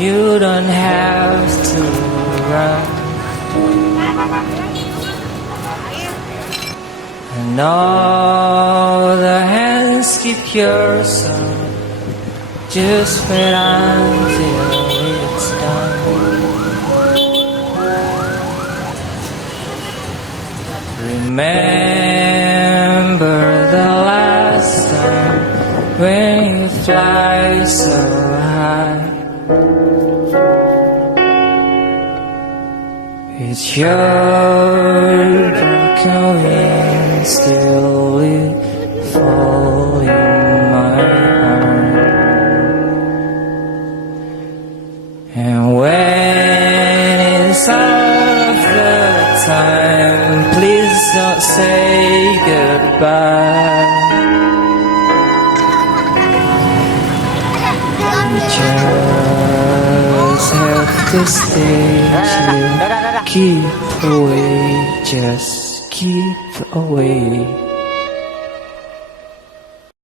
You don't have to run. And all the hands keep your song. Just wait until it's done. Remember the last time when you fly so high. It's your broken wings still fall in my heart. And when it's out of the time, please don't say goodbye. You just have to stay here. Keep away, just keep away.